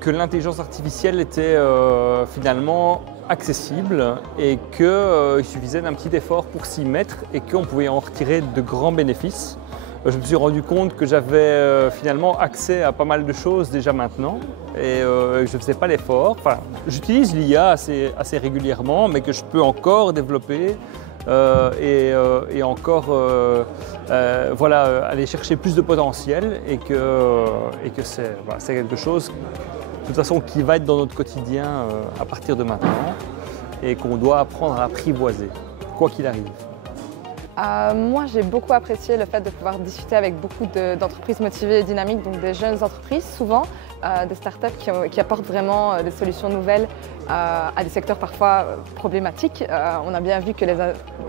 que l'intelligence artificielle était finalement accessible et qu'il suffisait d'un petit effort pour s'y mettre et qu'on pouvait en retirer de grands bénéfices. Je me suis rendu compte que j'avais finalement accès à pas mal de choses déjà maintenant et je ne faisais pas l'effort. Enfin, j'utilise l'IA assez régulièrement, mais que je peux encore développer et encore voilà, aller chercher plus de potentiel et que c'est quelque chose de toute façon qui va être dans notre quotidien à partir de maintenant et qu'on doit apprendre à apprivoiser, quoi qu'il arrive. Moi, j'ai beaucoup apprécié le fait de pouvoir discuter avec beaucoup d'entreprises motivées et dynamiques, donc des jeunes entreprises, souvent des startups qui apportent vraiment des solutions nouvelles à des secteurs parfois problématiques. On a bien vu que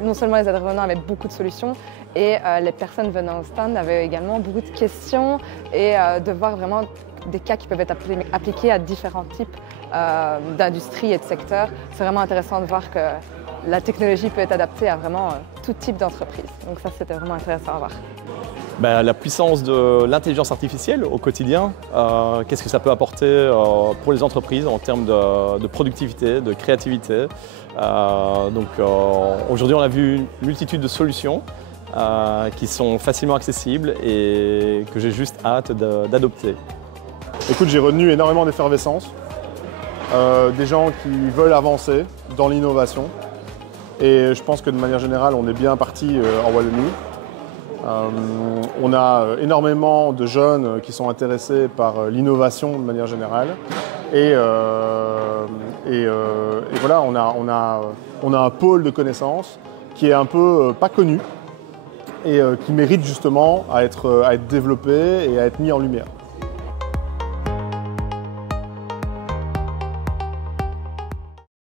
non seulement les intervenants avaient beaucoup de solutions, et les personnes venant au stand avaient également beaucoup de questions et de voir vraiment des cas qui peuvent être appliqués à différents types d'industries et de secteurs. C'est vraiment intéressant de voir que la technologie peut être adaptée à vraiment tout type d'entreprise. Donc ça, c'était vraiment intéressant à voir. La puissance de l'intelligence artificielle au quotidien, qu'est-ce que ça peut apporter pour les entreprises en termes de productivité, de créativité. Aujourd'hui, on a vu une multitude de solutions qui sont facilement accessibles et que j'ai juste hâte d'adopter. Écoute, j'ai retenu énormément d'effervescence, des gens qui veulent avancer dans l'innovation. Et je pense que de manière générale, on est bien parti en Wallonie. On a énormément de jeunes qui sont intéressés par l'innovation de manière générale. Et voilà, on a un pôle de connaissances qui est un peu pas connu et qui mérite justement à être développé et à être mis en lumière.